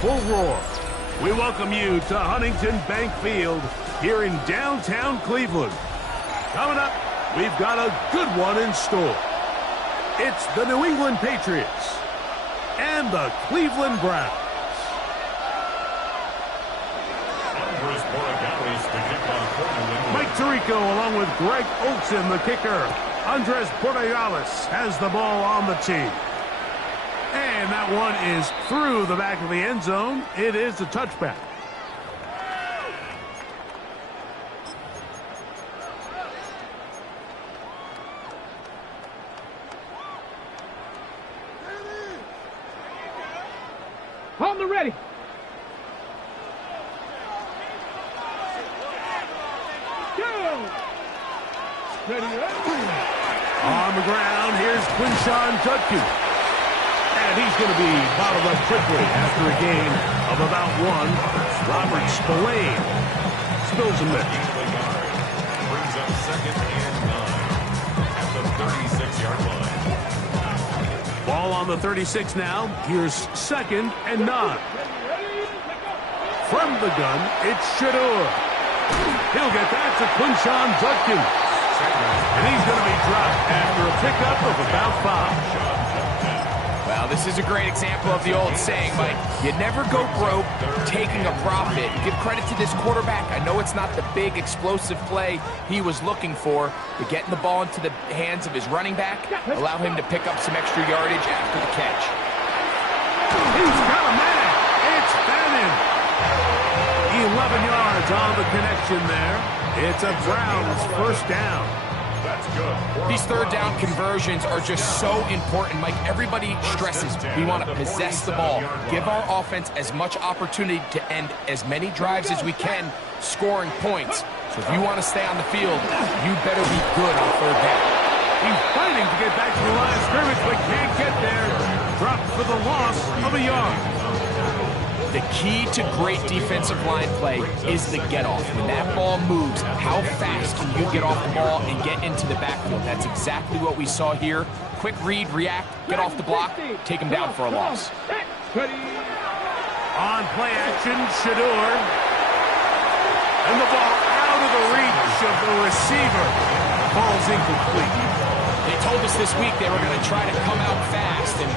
full roar. We welcome you to Huntington Bank Field here in downtown Cleveland. Coming up, we've got a good one in store. It's the New England Patriots and the Cleveland Browns. Mike Tirico along with Greg Olsen, the kicker. Andres Borregales has the ball on the tee. And that one is through the back of the end zone. It is a touchback. On the ready. Go. Ready. On the ground, here's Quinshon Judkins. And he's going to be bottled up quickly after a gain of about one. Robert Spillane spills a miss. Brings up 2nd and 9 at the 36-yard line. Ball on the 36 now. Here's 2nd and 9. From the gun, it's Shedeur. He'll get that to Quinshon Judkins. And he's going to be dropped after a pickup of about 5. Well, this is a great example of the old saying, Mike. You never go broke taking a profit. Give credit to this quarterback. I know it's not the big explosive play he was looking for, but getting the ball into the hands of his running back, allow him to pick up some extra yardage after the catch. He's got a man. It's Bannon. 11 yards on the connection there. It's a Browns first down. That's good. These third down conversions are just so important, Mike. Everybody stresses we want to possess the ball, give our offense as much opportunity to end as many drives as we can, scoring points. So if you want to stay on the field, you better be good on third down. He's fighting to get back to the line of scrimmage, but can't get there. Dropped for the loss of a yard. The key to great defensive line play is the get-off. When that ball moves, how fast can you get off the ball and get into the backfield? That's exactly what we saw here. Quick read, react, get off the block, take him down for a loss. On play action, Shedeur. And the ball out of the reach of the receiver. Ball's incomplete. They told us this week they were going to try to come out fast, and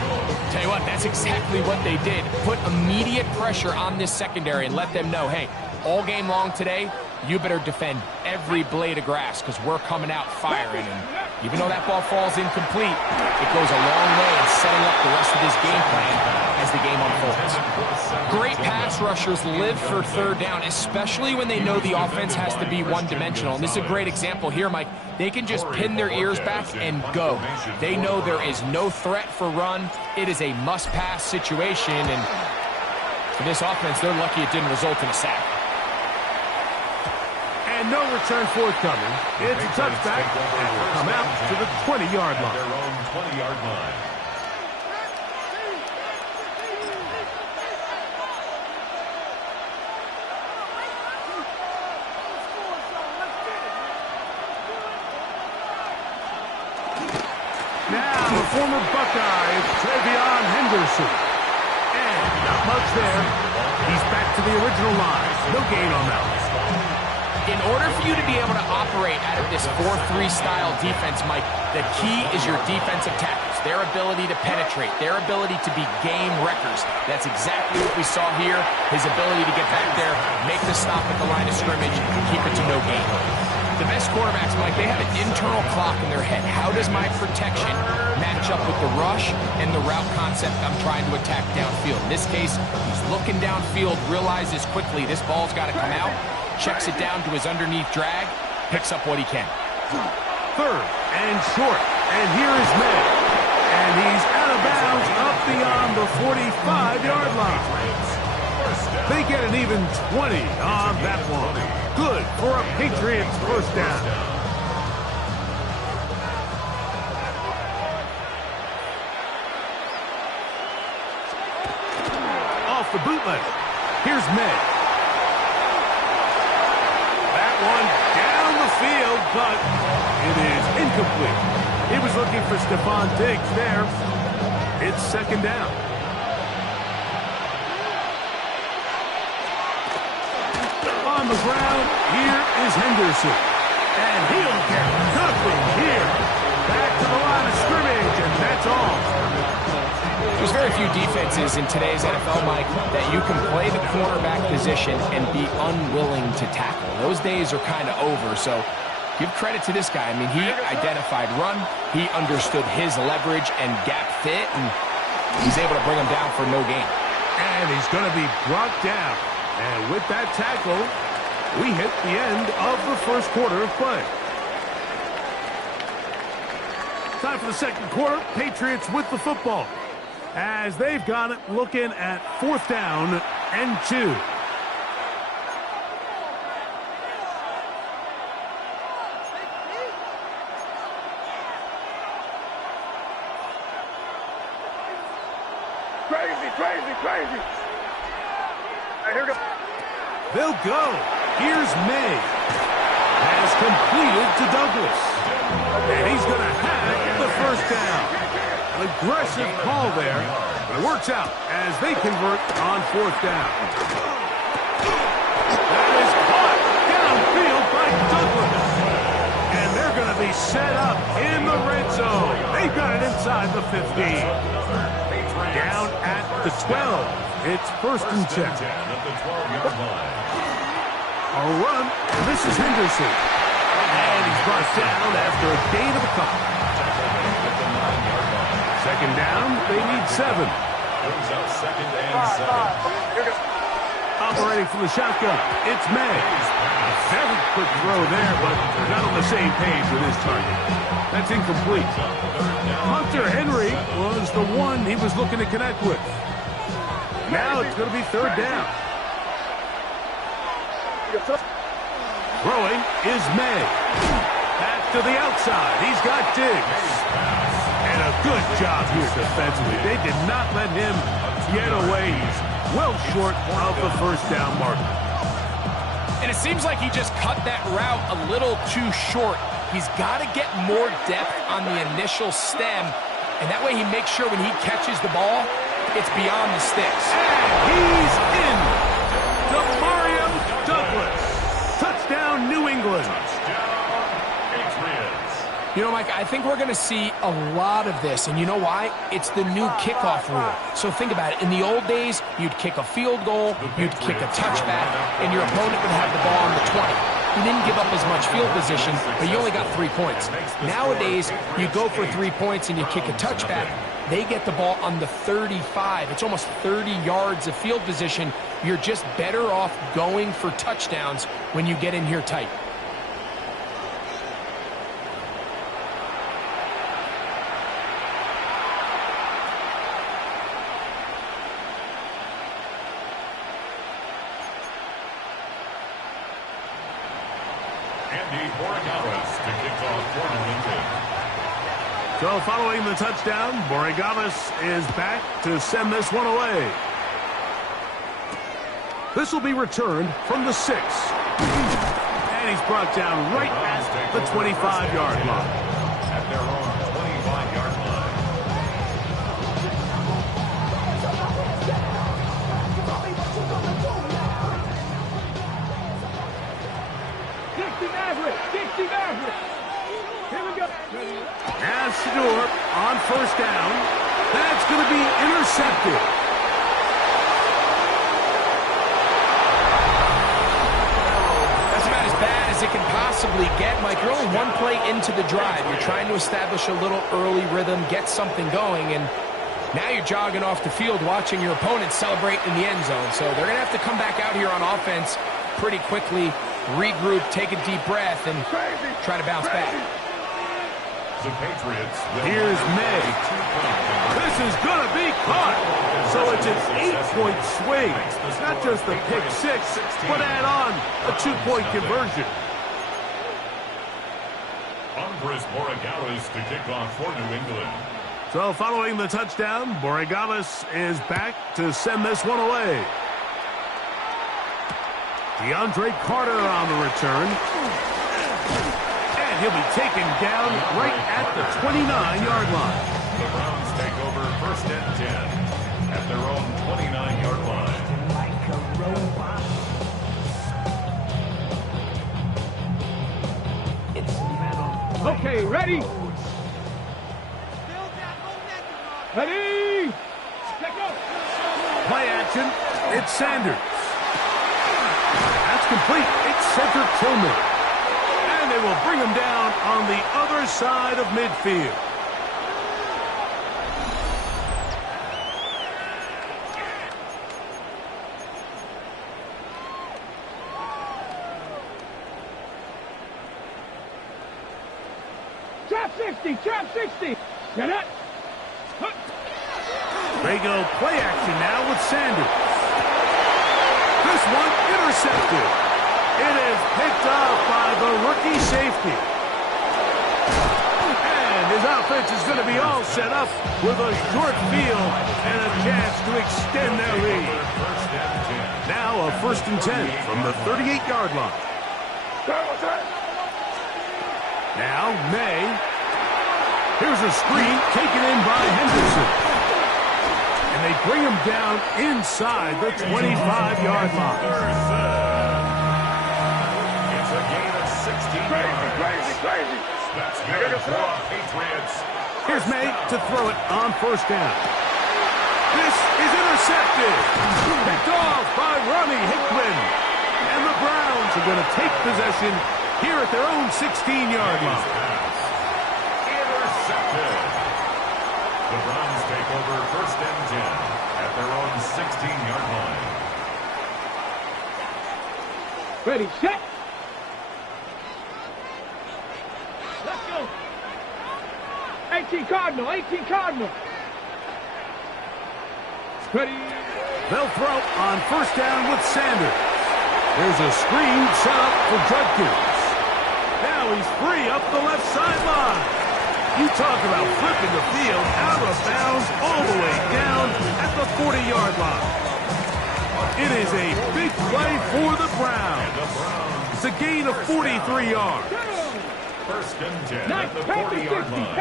tell you what, that's exactly what they did. Put immediate pressure on this secondary and let them know, hey, all game long today, you better defend every blade of grass because we're coming out firing. And even though that ball falls incomplete, it goes a long way in setting up the rest of this game plan as the game unfolds. Great pass rushers live for third down, especially when they know the offense has to be one-dimensional. And this is a great example here, Mike. They can just pin their ears back and go. They know there is no threat for run. It is a must-pass situation, and for this offense, they're lucky it didn't result in a sack. And no return forthcoming. It's a touchback, and will come out to the 20-yard line. Their own 20-yard line. Now, the former Buckeye, Travion Henderson. And not much there. He's back to the original line. No gain on that one. In order for you to be able to operate out of this 4-3 style defense, Mike, the key is your defensive tackles, their ability to penetrate, their ability to be game wreckers. That's exactly what we saw here, his ability to get back there, make the stop at the line of scrimmage, and keep it to no gain. The best quarterbacks, Mike, they have an internal clock in their head. How does my protection match up with the rush and the route concept I'm trying to attack downfield? In this case, he's looking downfield, realizes quickly this ball's got to come out, checks it down to his underneath drag, picks up what he can. Third and short. And here is May. And he's out of bounds up beyond the 45-yard line. They get an even 20 on that one. Good for a Patriots first down. Off the bootleg. Here's May. That one down the field, but it is incomplete. He was looking for Stephon Diggs there. It's second down. the ground. Here is Henderson. And he'll get nothing here. Back to the line of scrimmage, and that's all. There's very few defenses in today's NFL, Mike, that you can play the cornerback position and be unwilling to tackle. Those days are kind of over, so give credit to this guy. I mean, he identified run, he understood his leverage and gap fit, and he's able to bring him down for no gain. And he's going to be brought down. And with that tackle, we hit the end of the first quarter of play. Time for the second quarter. Patriots with the football, as they've got it looking at 4th down and 2. Crazy. Right, here we go. They'll go. Here's May. Has completed to Douglas. And he's going to have the first down. An aggressive call there. But it works out as they convert on 4th down. That is caught downfield by Douglas. And they're going to be set up in the red zone. They've got it inside the 15. Down at the 12. It's 1st and 10. A run. This is Henderson. And he's brought down after a gain of a couple. 2nd down. They need 7. Brings up 2nd and 7. Operating from the shotgun. It's May. A very quick throw there, but not on the same page with his target. That's incomplete. Hunter Henry was the one he was looking to connect with. Now it's going to be 3rd down. Throwing is May. Back to the outside. He's got Diggs. And a good job here defensively. They did not let him get away. He's well short of the 1st down marker. And it seems like he just cut that route a little too short. He's got to get more depth on the initial stem, and that way he makes sure when he catches the ball, it's beyond the sticks. And he's in. Demario Douglas. Touchdown, New England. You know, Mike, I think we're going to see a lot of this, and you know why? It's the new kickoff rule. So think about it. In the old days, you'd kick a field goal, you'd kick a touchback, and your opponent would have the ball on the 20. You didn't give up as much field position, but you only got 3 points. Nowadays, you go for 3 points and you kick a touchback. They get the ball on the 35. It's almost 30 yards of field position. You're just better off going for touchdowns when you get in here tight. So following the touchdown, Borregales is back to send this one away. This will be returned from the 6. And he's brought down right at the 25-yard line. At their own 25-yard line. 60 Maverick. Here we go. Now Shedeur on 1st down. That's going to be intercepted. That's about as bad as it can possibly get, Mike. You're only 1 play into the drive. You're trying to establish a little early rhythm, get something going, and now you're jogging off the field watching your opponent celebrate in the end zone. So they're going to have to come back out here on offense pretty quickly, regroup, take a deep breath, and try to bounce back. The Patriots. Here's May. This is going to be caught. So it's an 8-point swing. It's not just the pick 6, but add on a 2-point conversion. Andres Borregales to kick off for New England. So following the touchdown, Borregales is back to send this one away. DeAndre Carter on the return. And he'll be taken down right at the 29-yard line. The Browns take over 1st and 10 at their own 29-yard line. Okay, ready? Ready? Let go. Play action. It's Sanders. That's complete. It's Cedric Tillman. And they will bring him down on the other side of midfield. Trap 60, trap 60. Get it? They go play action now with Sanders. This one intercepted. It is picked up by the rookie safety. And his offense is going to be all set up with a short field and a chance to extend their lead. Now a 1st and 10 from the 38-yard line. Now May. Here's a screen taken in by Henderson. And they bring him down inside the 25-yard line. It's a gain of 16 yards. Crazy. That's good for Patriots. Here's May to throw it on 1st down. This is intercepted. Picked off by Ronnie Hickman. And the Browns are going to take possession here at their own 16-yard line. Intercepted. The Browns take over 1st and 10 at their own 16-yard line. Ready, set. Let's go. 18 Cardinal, 18 Cardinal. Ready. They'll throw on 1st down with Sanders. There's a screen set up for Judkins. Now he's free up the left sideline. You talk about flipping the field out of bounds all the way down at the 40-yard line. It is a big play for the Browns. It's a gain of 43 yards. 1st and 10 at the 40-yard line.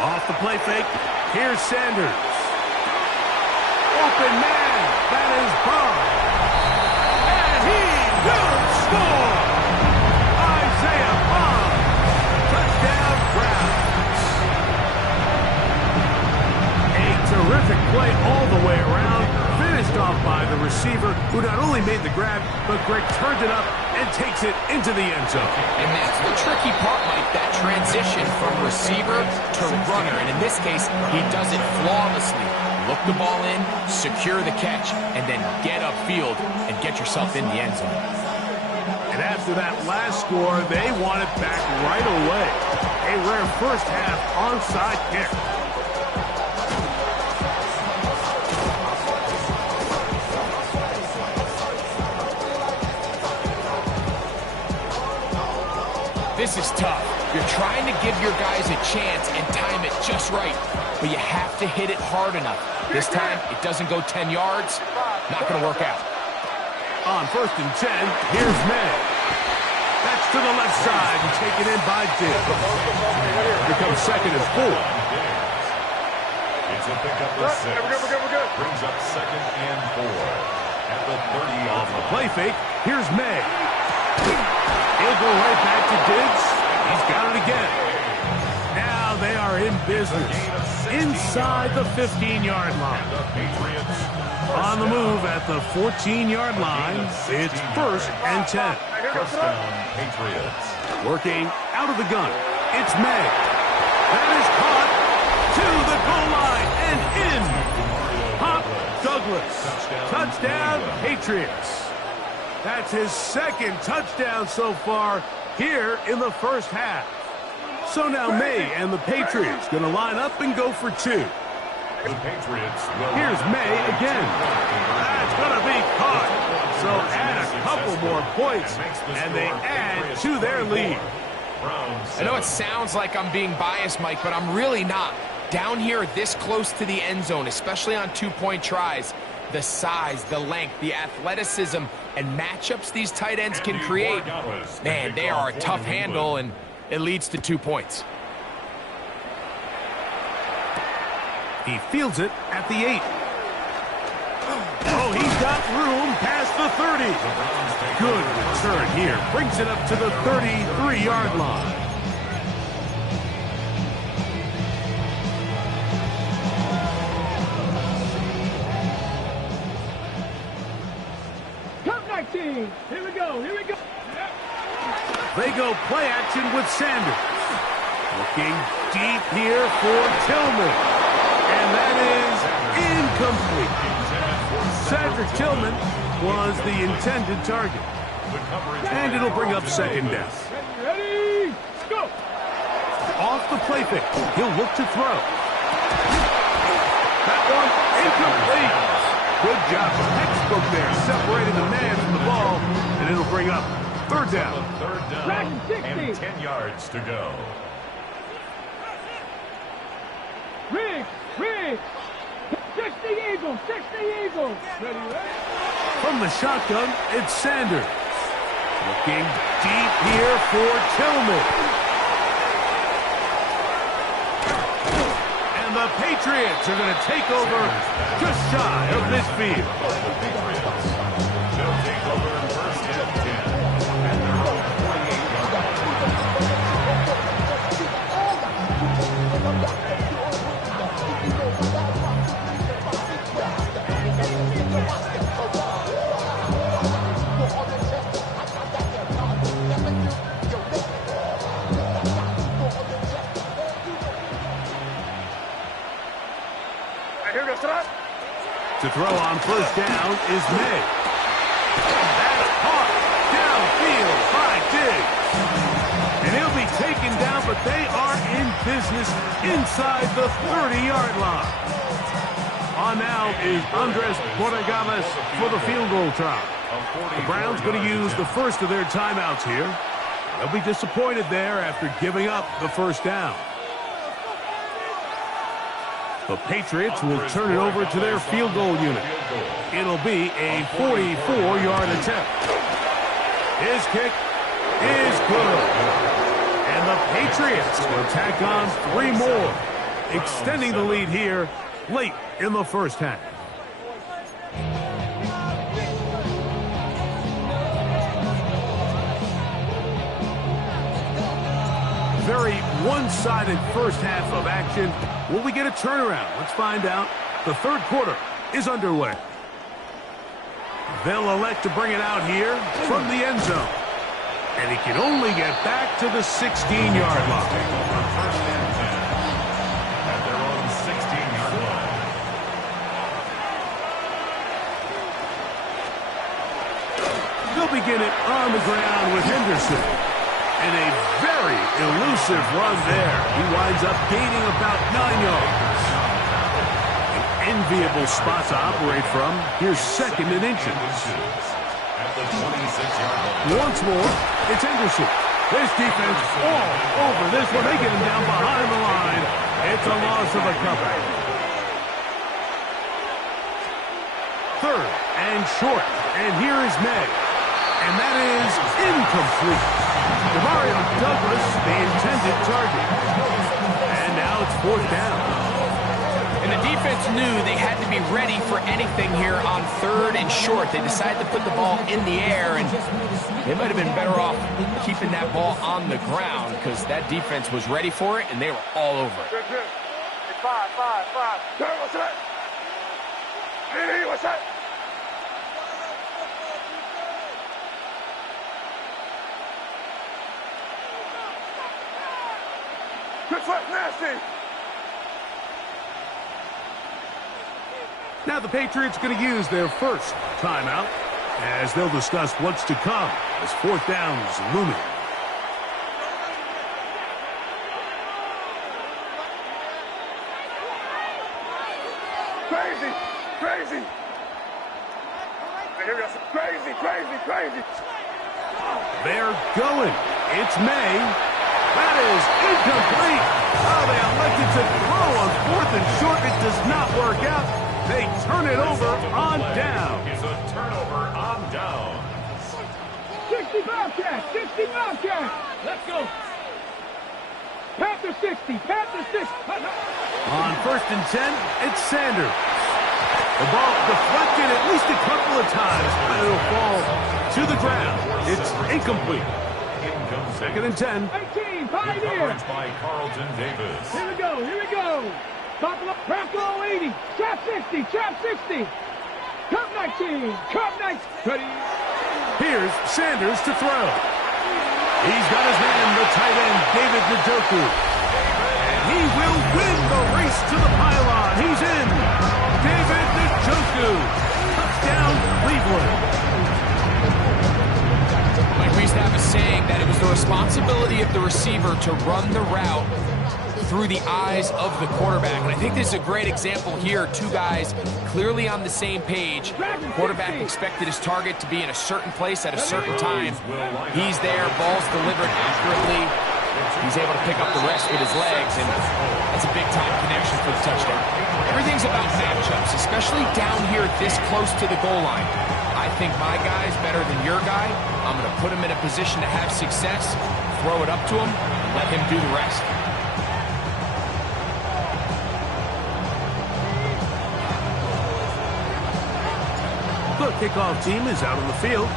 Off the play fake, here's Sanders. Open man, that is Bond. And he will score! Isaiah Bond. Touchdown, Browns. A terrific play all the way around. Finished off by the receiver, who not only made the grab, but Greg turned it up and takes it into the end zone. And that's the tricky part, Mike, that transition from receiver to runner. And in this case, he does it flawlessly. Look the ball in, secure the catch, and then get upfield and get yourself in the end zone. And after that last score, they want it back right away. A rare first half onside kick. This is tough. You're trying to give your guys a chance and time it just right, but you have to hit it hard enough. This time, it doesn't go 10 yards. Not going to work out. On 1st and 10, here's May. That's to the left side and taken in by Diggs. Here comes 2nd and 4. It's a pickup of 6. We're good. Brings up 2nd and 4 at the 30-yard Off the line. play fake, here's May. He'll go right back to Diggs. He's got it again. Now they are in business inside the 15-yard line. The Patriots On the move at the 14-yard line, it's 1st and 10. first down, Patriots. Working out of the gun, it's May. That is caught to the goal line and in. Pop Douglas. Touchdown, Patriots. That's his 2nd touchdown so far here in the first half. So now May and the Patriots going to line up and go for 2. The Patriots will Here's May again. That's going to be caught. So add a couple more points, and they add to their lead. I know it sounds like I'm being biased, Mike, but I'm really not. Down here this close to the end zone, especially on 2-point tries, the size, the length, the athleticism, and matchups these tight ends can create, man, they are a tough handle, and it leads to 2 points. He fields it at the 8. Oh, he's got room past the 30. Good return here. Brings it up to the 33-yard line. 19. Here we go. Here we go. They go play action with Sanders. Looking deep here for Tillman. And that is incomplete. Cedric Tillman was the intended target. And it'll bring up second down. Ready? Go. Off the play fake. He'll look to throw. That one incomplete. Good job. Textbook there. Separating the man from the ball. And it'll bring up third down. Third down and 10 yards to go. Riggs. 60 Eagles. 60 Eagles. Ready? From the shotgun, it's Sanders. Looking deep here for Tillman. And the Patriots are going to take over just shy of midfield. They'll take over first and 10 at their own 48 yards. To throw on first down is May. That's caught downfield by Diggs. And he'll be taken down, but they are in business inside the 30-yard line. On now is Andres Borregales for the field goal try. The Browns going to use the first of their timeouts here. They'll be disappointed there after giving up the first down. The Patriots will turn it over to their field goal unit. It'll be a 44-yard attempt. His kick is good. And the Patriots will tack on 3 more, extending the lead here late in the first half. Very one-sided first half of action. Will we get a turnaround? Let's find out. The third quarter is underway. They'll elect to bring it out here from the end zone. And he can only get back to the 16-yard line. First and 10 at their own 16-yard line. They'll begin it on the ground with Henderson. And a very elusive run there. He winds up gaining about 9 yards. An enviable spot to operate from. Here's second and inches. At the 26-yard line. Once more, it's Henderson. This defense all over this one. They get him down behind the line. It's a loss of a couple. Third and short. And here is May. And that is incomplete. Demario Douglas, the intended target. And now it's fourth down. And the defense knew they had to be ready for anything here on third and short. They decided to put the ball in the air, and they might have been better off keeping that ball on the ground because that defense was ready for it, and they were all over it. Good. It's 5. Turn, what's that? Hey, what's that? Good foot, nasty. Now the Patriots going to use their first timeout as they'll discuss what's to come as fourth down is looming. Crazy. Here we go. Crazy. They're going. It's May. That is incomplete. Oh, they elected to throw on fourth and short. It does not work out. They turn it over on down. It's a turnover on down. 60 Bobcats. Let's go. Panther 60. On first and 10, it's Sanders. The ball deflected at least a couple of times, but it'll fall to the ground. It's incomplete. Second and 10. 18, Pioneer. By Carlton Davis. Here we go. Trap goal 80. Trap 60. Cup 19. Ready. Here's Sanders to throw. He's got his man, the tight end, David Njoku. And he will win the race to the pylon. He's in. David Njoku. Touchdown, Cleveland. Like we used to have a saying that it was the responsibility of the receiver to run the route through the eyes of the quarterback. And I think this is a great example here. Two guys clearly on the same page. Quarterback expected his target to be in a certain place at a certain time. He's there, ball's delivered accurately. He's able to pick up the rest with his legs, and that's a big-time connection for the touchdown. Everything's about matchups, especially down here this close to the goal line. I think my guy's better than your guy. I'm going to put him in a position to have success, throw it up to him, and let him do the rest. The kickoff team is out on the field,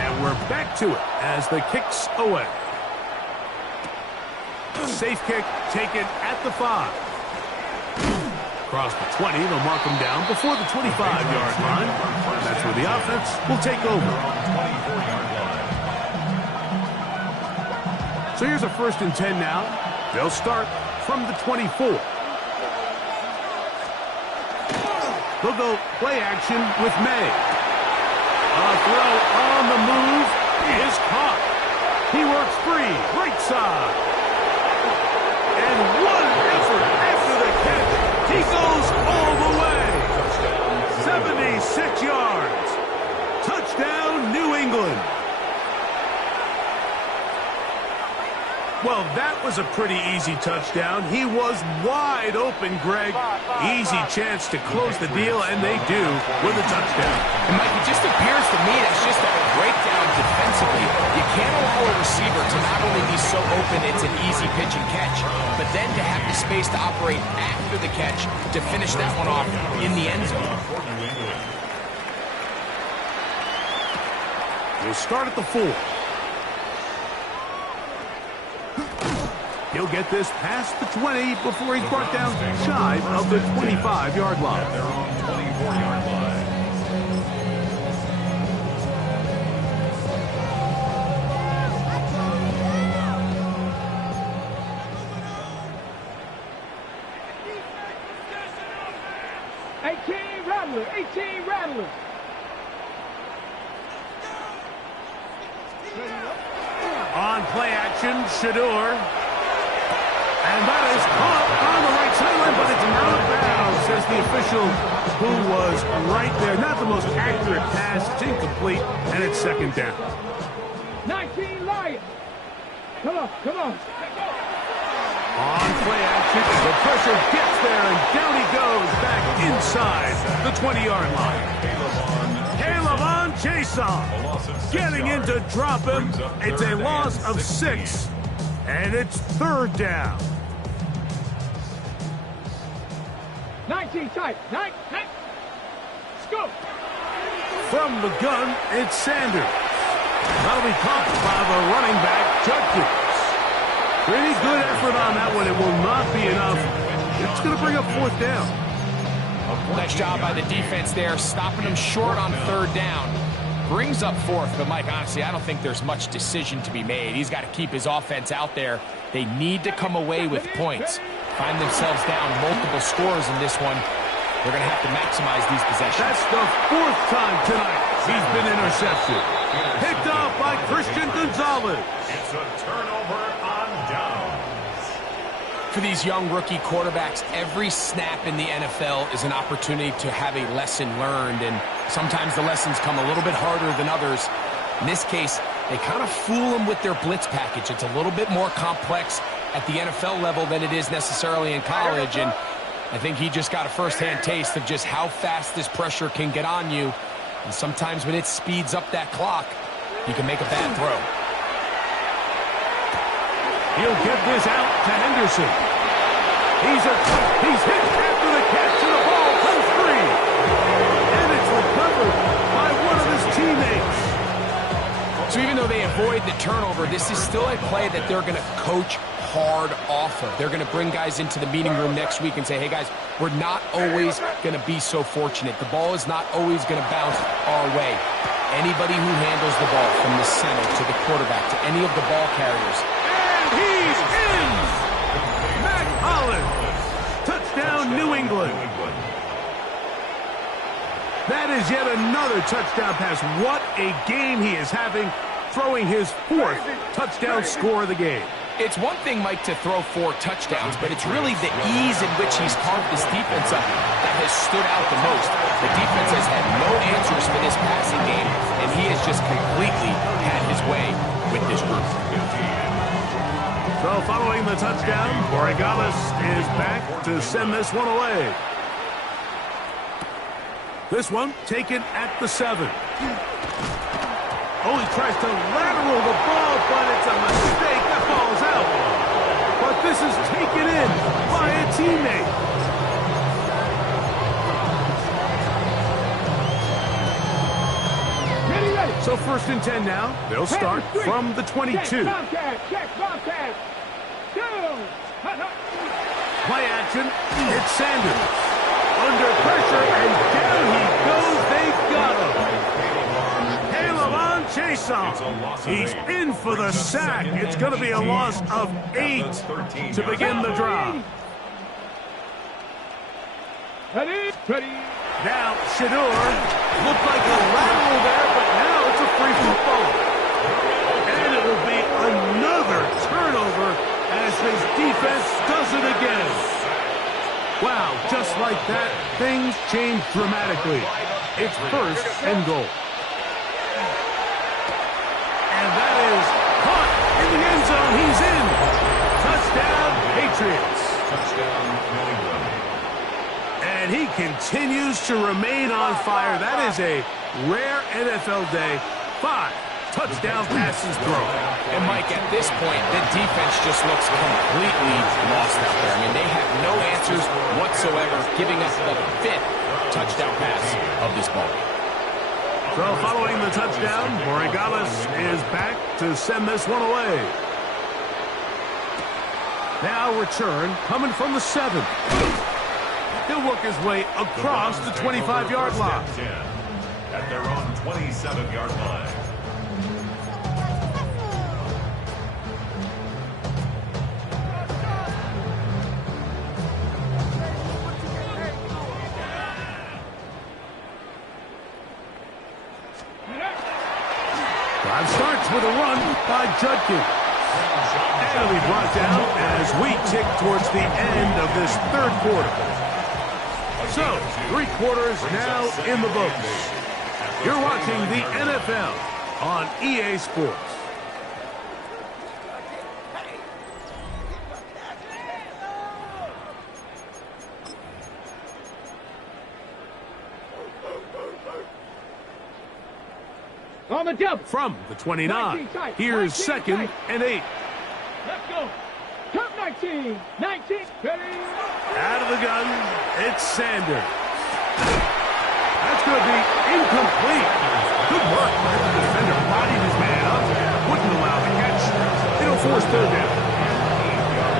and we're back to it as the kick's away. Safe kick taken at the 5. Across the 20, they'll mark him down before the 25-yard line. And that's where the offense will take over. So here's a 1st and 10 now. They'll start from the 24. They'll go play action with May. A throw on the move is caught. He works free, right side. And one effort after the catch. He goes all the way. 76 yards. Touchdown, New England. Well, that was a pretty easy touchdown. He was wide open, Greg. Easy chance to close the deal, and they do with a touchdown. And, Mike, it just appears to me that's just a breakdown defensively. You can't allow a receiver to not only be so open it's an easy pitch and catch, but then to have the space to operate after the catch to finish that one off in the end zone. We'll start at the 4. He'll get this past the 20 before he's brought down shy of the 25-yard line. At their own 24-yard line. Rattler, 18 Rattler. On play action, Shador. And that is caught on the right sideline, but it's out of bounds, says the official who was right there. Not the most accurate pass. It's incomplete, and it's 2nd down. 19 Lions. Come on, come on. On play action, the pressure gets there, and down he goes back inside the 20-yard line. K'Lavon Chaisson getting in to drop him. It's a loss of 6, and it's 3rd down. 19 tight. 9. Let's go. From the gun, it's Sanders. That'll be caught by the running back, Judkins. Pretty good effort on that one. It will not be enough. It's going to bring up 4th down. Nice job by the defense there, stopping him short on 3rd down. Brings up 4th, but Mike, honestly, I don't think there's much decision to be made. He's got to keep his offense out there. They need to come away with points. Find themselves down multiple scores in this one. They're going to have to maximize these possessions. That's the 4th time tonight he's been intercepted. Picked off by Christian Gonzalez. It's a turnover on downs. For these young rookie quarterbacks, every snap in the NFL is an opportunity to have a lesson learned, and sometimes the lessons come a little bit harder than others. In this case, they kind of fool them with their blitz package. It's a little bit more complex at the NFL level than it is necessarily in college, and I think he just got a first-hand taste of just how fast this pressure can get on you, and sometimes when it speeds up that clock, you can make a bad throw. He'll get this out to Henderson. He's hit after the catch, and the ball comes free. And it's recovered by one of his teammates. So even though they avoid the turnover, this is still a play that they're going to coach hard off of. They're going to bring guys into the meeting room next week and say, hey guys, we're not always going to be so fortunate. The ball is not always going to bounce our way. Anybody who handles the ball from the center to the quarterback to any of the ball carriers. And he's in! Mac Hollins! Touchdown, New England. That is yet another touchdown pass. What a game he is having, throwing his 4th touchdown score of the game. It's one thing, Mike, to throw 4 touchdowns, but it's really the ease in which he's carved this defense up that has stood out the most. The defense has had no answers for this passing game, and he has just completely had his way with this group. So following the touchdown, Borregales is back to send this one away. This one taken at the 7. Oh, he tries to lateral the ball, but it's a mistake. That ball's out. But this is taken in by a teammate. So 1st and 10 now. They'll start from the 22. Play action. It's Sanders. Under pressure, and down he goes. They got him. K'Lavon Chaisson. He's in for the sack. It's going to be a loss of 8 to begin the drive. Now, Shedeur looked like a lateral there, but now it's a free football. And it will be another turnover as his defense does it again. Wow, just like that, things change dramatically. It's 1st and goal. And that is caught in the end zone. He's in. Touchdown, Patriots. Touchdown, New England. And he continues to remain on fire. That is a rare NFL day. 5 touchdown passes thrown. And Mike, at this point, the defense just looks completely lost out there. I mean, they have no answers whatsoever, giving us the 5th touchdown pass of this ball. So following the touchdown, Borregales is back to send this one away. Now return coming from the 7. He'll work his way across the 25-yard line. At their own 27-yard line. Drive starts with a run by Judkins. And he'll be brought down as we tick towards the end of this 3rd quarter. So, 3 quarters now in the books. You're watching the NFL on EA Sports. On the jump. From the 29, here's 2nd and 8. Let's go. Top 19. 19. Ready. Out of the gun, it's Sanders. That's going to be incomplete. Good work. The defender bodied his man up. Wouldn't allow the catch. It'll force 3rd down.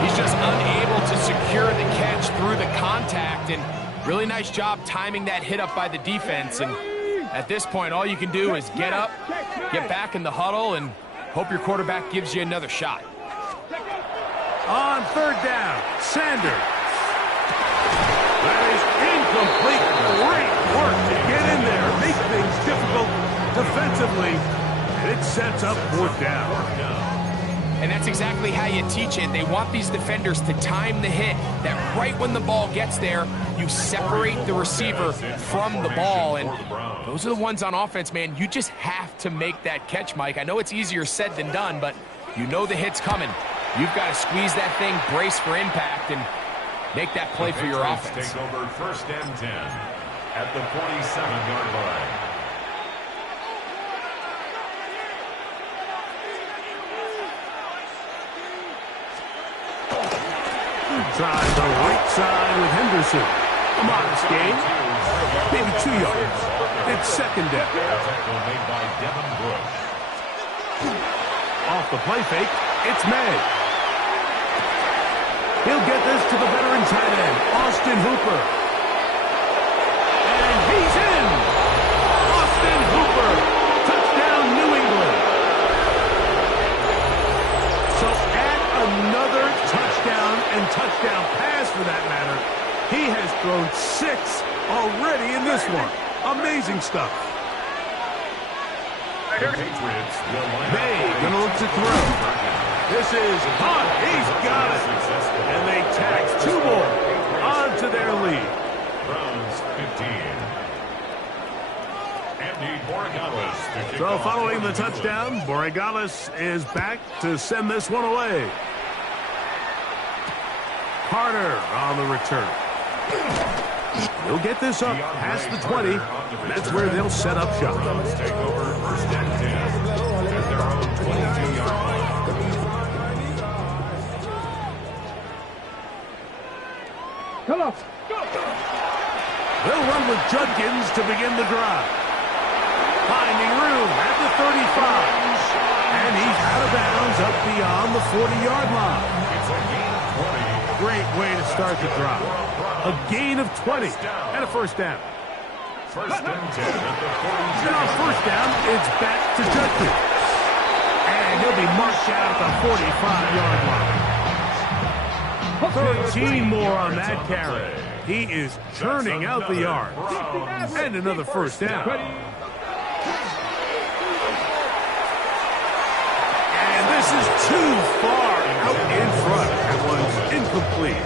He's just unable to secure the catch through the contact, and really nice job timing that hit up by the defense. And at this point, all you can do is get up, get back in the huddle, and hope your quarterback gives you another shot. On 3rd down, Sanders. That is incomplete. Great work to get in there, make things difficult defensively, and it sets up 4th down. And that's exactly how you teach it. They want these defenders to time the hit, that right when the ball gets there, you separate the receiver from the ball. And those are the ones on offense, man. You just have to make that catch, Mike. I know it's easier said than done, but you know the hit's coming. You've got to squeeze that thing, brace for impact, and make that play for your offense. Take over 1st and 10 at the 47-yard line. Tries the right side with Henderson. A modest gain. Maybe 2 yards. It's 2nd down. Tackle made by Devin Bush. Off the play fake, it's May. He'll get this to the veteran tight end, Austin Hooper. And he's in! Austin Hooper! Touchdown, New England! So add another touchdown and touchdown pass for that matter. He has thrown 6 already in this one. Amazing stuff. May gonna look to throw. This is hot. He's got it. And they tax 2 more onto their lead. Browns 15. Andy Borregales to kick So off. following the touchdown, Borregales is back to send this one away. Carter on the return. He'll get this up past the 20. That's where they'll set up shop. Browns take over first and 10 at their own 22-yard line. Come on. They'll run with Judkins to begin the drive. Finding room at the 35. And he's out of bounds up beyond the 40-yard line. It's a gain of 20. Great way to start the drive. A gain of 20 and a first down. First and 10 at the 42. Then on first down, it's back to Judkins. And he'll be marked out at the 45-yard line. 13 more on that carry. He is churning out the yard. And another first down. And this is too far out in front. That one's incomplete.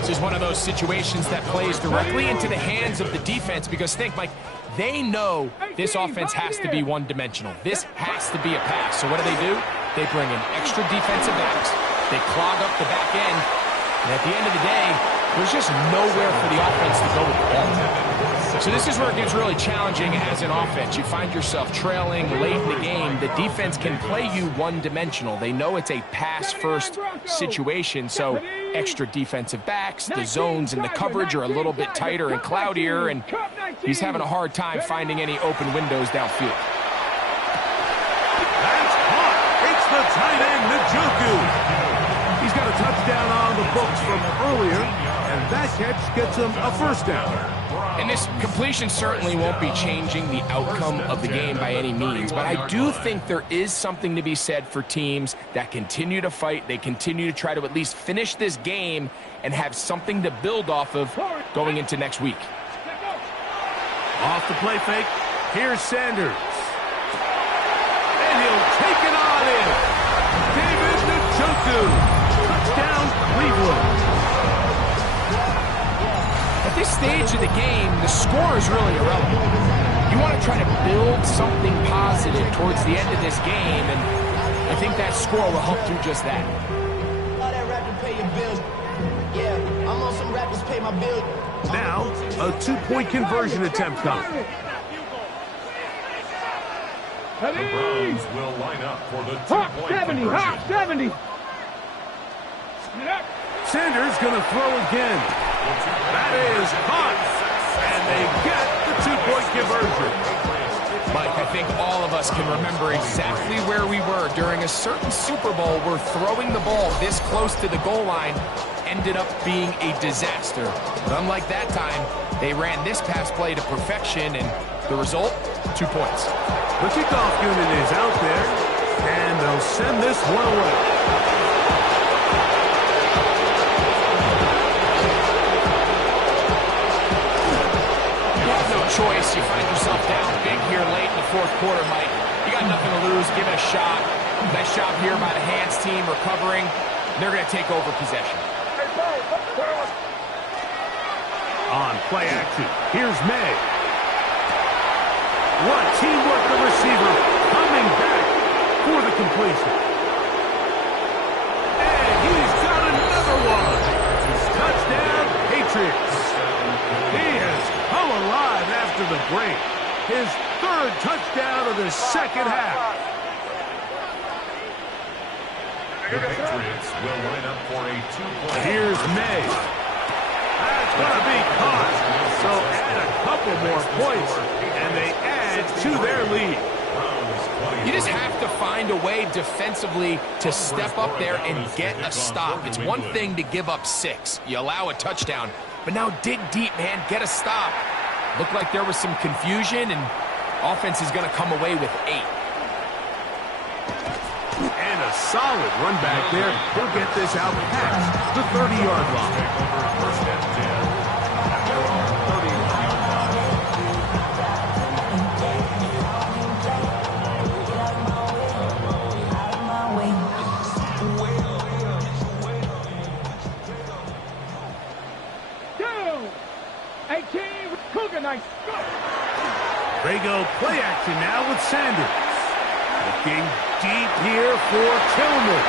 This is one of those situations that plays directly into the hands of the defense because think, Mike, they know this offense has to be one-dimensional. This has to be a pass. So what do? They bring in extra defensive backs. They clog up the back end. And at the end of the day, there's just nowhere for the offense to go with the ball. So this is where it gets really challenging as an offense. You find yourself trailing late in the game. The defense can play you one-dimensional. They know it's a pass-first situation, so extra defensive backs, the zones and the coverage are a little bit tighter and cloudier, and he's having a hard time finding any open windows downfield. That's caught. It's the tight end, Njoku. He's got a touchdown on the books from earlier, and that catch gets him a first down. And this completion certainly won't be changing the outcome of the game by any means, but I do think there is something to be said for teams that continue to fight. They continue to try to at least finish this game and have something to build off of going into next week. Off the play fake, here's Sanders. And he'll take it on in. David Njoku. Touchdown, Cleveland. At this stage of the game, the score is really irrelevant. You want to try to build something positive towards the end of this game, and I think that score will help do just that. Now, a 2-point conversion attempt coming. The Browns will line up for the 2-point conversion. 70. Sanders going to throw again. That is caught. And they get the 2-point conversion. Mike, I think all of us can remember exactly where we were during a certain Super Bowl where throwing the ball this close to the goal line ended up being a disaster. But unlike that time, they ran this pass play to perfection, and the result, 2 points. The kickoff unit is out there, and they'll send this one away. Choice. You find yourself down big here late in the fourth quarter, Mike. You got nothing to lose. Give it a shot. Nice job here by the hands team recovering. They're going to take over possession. On play action, here's May. What teamwork, the receiver coming back for the completion. And he's got another one. Touchdown, Patriots. He has come alive after the break. His third touchdown of the second half. The Patriots will line up for a 2-point. Here's May. That's going to be caught. So add a couple more points, and they add to their lead. You just have have to find a way defensively to step up there and get a stop. It's one thing to give up 6. You allow a touchdown. But now dig deep, man. Get a stop. Looked like there was some confusion, and offense is going to come away with 8. And a solid run back there. He'll get this out past the 30-yard line. First and 10 at their own 30-yard They go play action now with Sanders. Looking deep here for Tillman.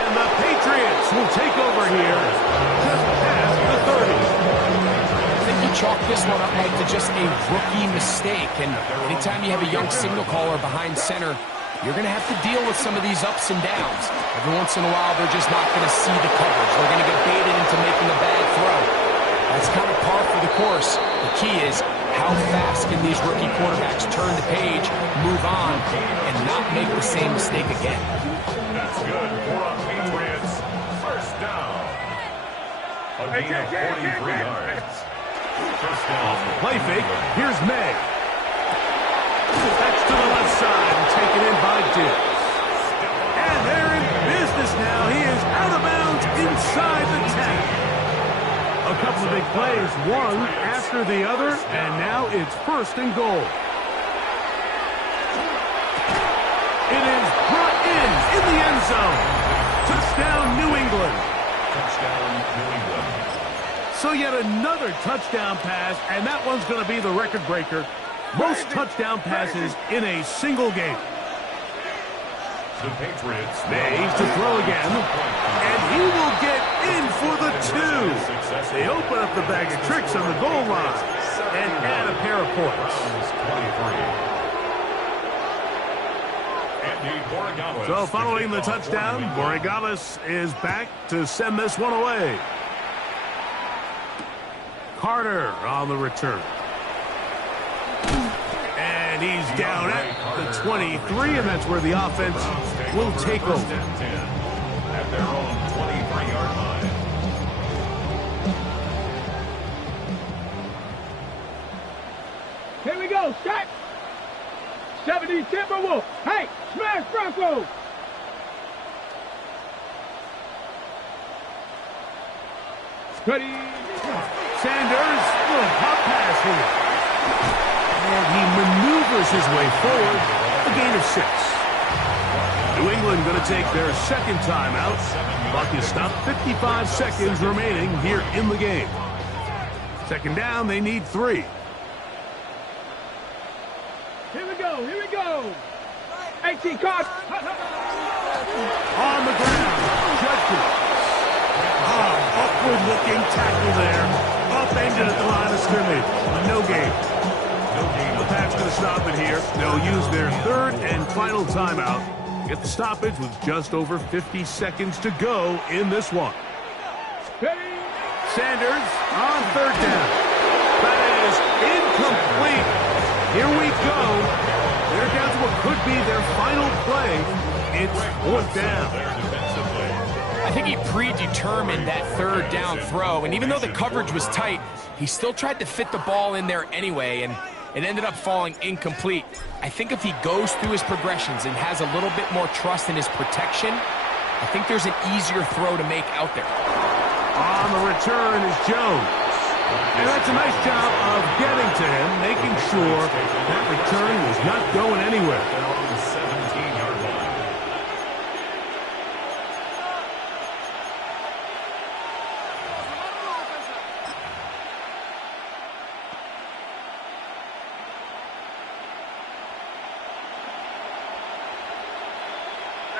And the Patriots will take over here just past the 30. I think you chalk this one up like to just a rookie mistake. And anytime you have a young signal caller behind center, you're going to have to deal with some of these ups and downs. Every once in a while, they're just not going to see the coverage. They're going to get baited into making a bad throw. That's kind of par for the course. The key is how fast can these rookie quarterbacks turn the page, move on, and not make the same mistake again. That's good for a Patriots first down. A gain of 43 yards. First down. Play fake. Here's May. That's to the left side and taken in by Diggs. And they're in business now. He is out of bounds inside the 10. A couple of big plays, one after the other, and now it's first and goal. It is brought in the end zone. Touchdown, New England. Touchdown, New England. So yet another touchdown pass, and that one's going to be the record breaker. Most touchdown passes in a single game. The Patriots. Mays to throw again, and he will get in for the 2. They open up the bag of tricks on the goal line and add a pair of points. So following the touchdown, Borregales is back to send this one away. Carter on the return. And he's down at the 23, and that's where the offense will take over. At their own 23-yard line. Here we go, set. 70 Timberwolves. Hey, smash Broncos. Ready. Sanders, little pop pass here. And he maneuvers his way forward, a gain of 6. New England going to take their second timeout. Clock is stopped, 55 seconds remaining here in the game. Second down, they need 3. Here we go, here we go. 18 caught. On the ground, Judkins. Upward-looking tackle there. Upended at the line of scrimmage. No gain. The Pats going to stop it here. They'll use their third and final timeout. Get the stoppage with just over 50 seconds to go in this one. Sanders on third down. That is incomplete. Here we go. They're down to what could be their final play. It's fourth down. I think he predetermined that third down throw, and even though the coverage was tight, he still tried to fit the ball in there anyway, and it ended up falling incomplete. I think if he goes through his progressions and has a little bit more trust in his protection, I think there's an easier throw to make out there. On the return is Jones. And that's a nice job of getting to him, making sure that return was not going anywhere. They're on the 17-yard line.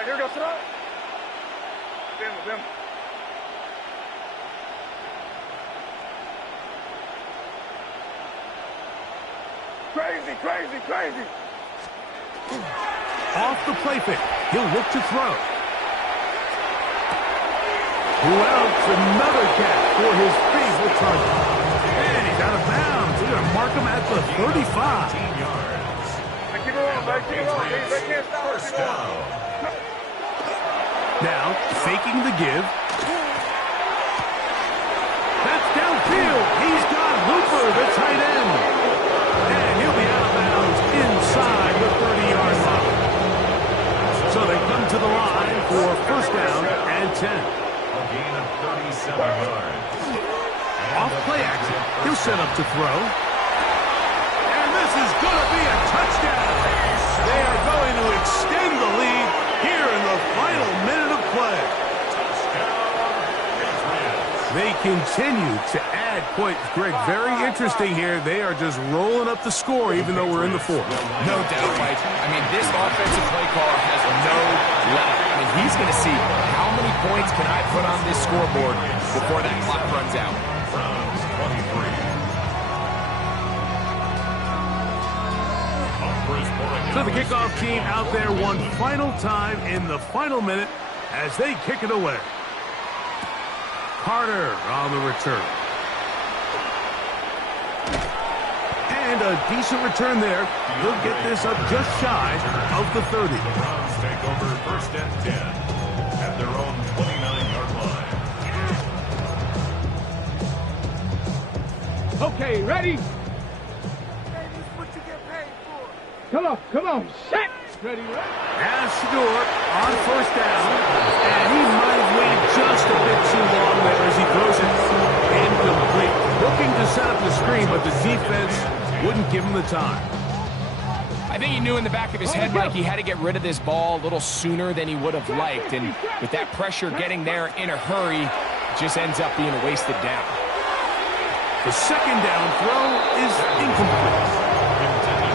Here goes throw. Them. Crazy. Off the play fake. He'll look to throw. Who else? Another catch for his favorite target. And he's out of bounds. They're going to mark him at the 35. keep it rolling, man. Keep it rolling. They can't stop. First down. Now, faking the give. That's downfield. He's got Hooper, the tight end. And he'll be out of bounds inside the 30-yard line. So they come to the line for first down and 10. A gain of 37 yards. Off play action. He'll set up to throw. And this is going to be a touchdown. They are going to extend the lead here in the final minute of play. They continue to add points. Greg, very interesting here. They are just rolling up the score even though we're in the fourth. No doubt, Mike. I mean, this offensive play caller has no level. I mean, he's going to see how many points can I put on this scoreboard before that clock runs out. Browns 23. So the kickoff team out there one final time in the final minute as they kick it away. Carter on the return. And a decent return there. He'll get this up just shy of the 30. The Browns take over first and 10 at their own 29-yard line. Okay, ready? Hey, this is what you get paid for. Come on, set! Ready, right? As Shador on first down, and he might have waited just a bit too long there as he throws it incomplete. Looking to set up the screen, but the defense wouldn't give him the time. I think he knew in the back of his head, Mike, he had to get rid of this ball a little sooner than he would have liked. And with that pressure getting there in a hurry, it just ends up being a wasted down. The second down throw is incomplete.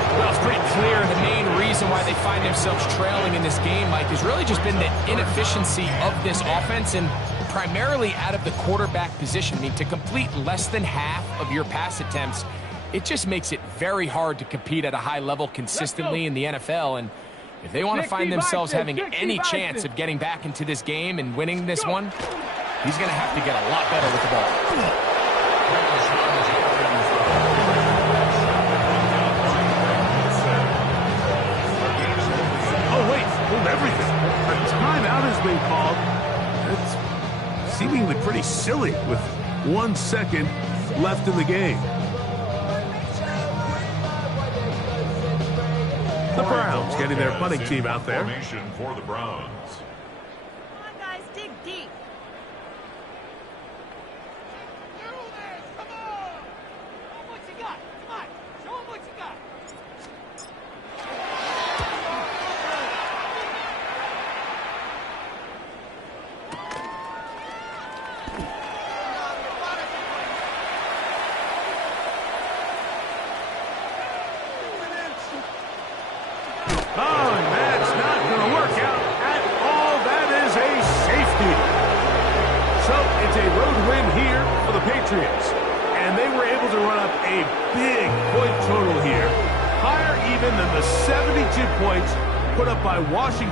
Well, it's pretty clear the main reason why they find themselves trailing in this game, Mike, has really just been the inefficiency of this offense and primarily out of the quarterback position. I mean, to complete less than half of your pass attempts, it just makes it very hard to compete at a high level consistently in the NFL. And if they want to find themselves having any chance of getting back into this game and winning this one, he's going to have to get a lot better with the ball. Everything. A timeout has been called. It's seemingly pretty silly with 1 second left in the game. The Browns getting their punting team out there. Formation for the Browns. Come on, guys, dig deep. Come on! Show them what you got. Come on, show them what you got. Oh, and that's not going to work out at all. That is a safety. So it's a road win here for the Patriots. And they were able to run up a big point total here. Higher even than the 72 points put up by Washington.